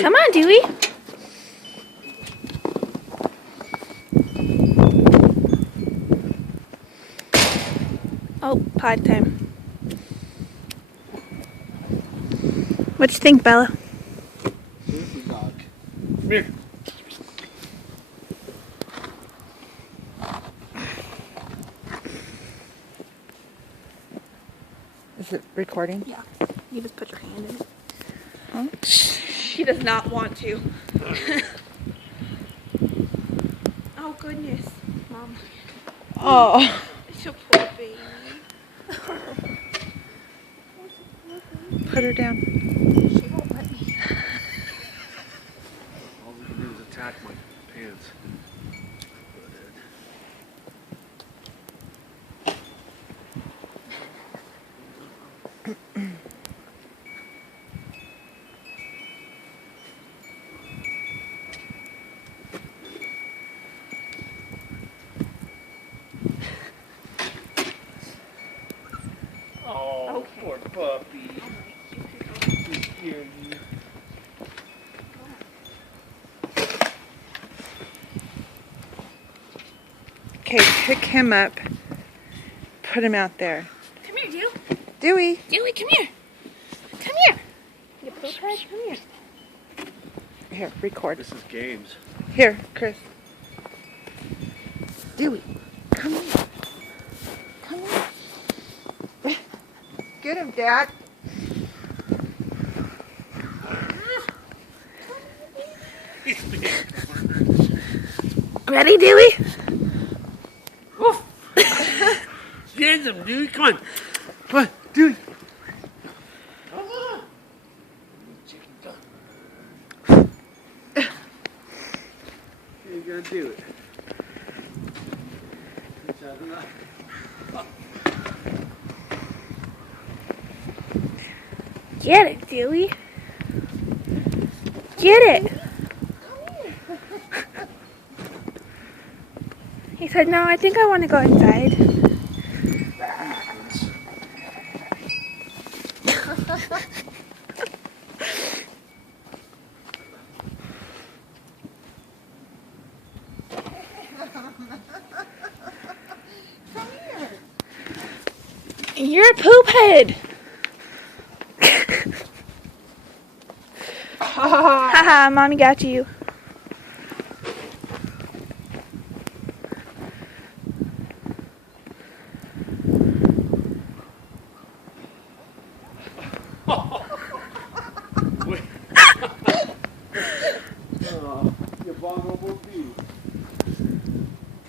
Come on, Dewie. Oh, pod time. What you think, Bella? Come here. Is it recording? Yeah. You just put your hand in it. Huh? She does not want to. Oh, goodness. Mom. Oh. It's your poor baby. Put her down. She won't let me. All we can do is attack my pants. Oh, Okay. poor puppy. He scared you. Okay, pick him up. Put him out there. Come here, Dew. Dewey. Dewie, come here. Come here. You poop head, come here. Here, record. This is games. Here, Chris. Dewey, come here. Come here. Get him, Dad. Ready, Dewie? Woof! Get him, dude. Come on. Come on, dude. Come on. You gotta do it. Get it, Dewie. Get it. He said, no, I think I want to go inside. You're a poop head. Haha, mommy got you. You abominable bee.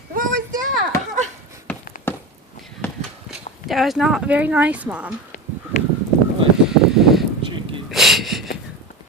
What was that? That was not very nice, Mom. Cheeky.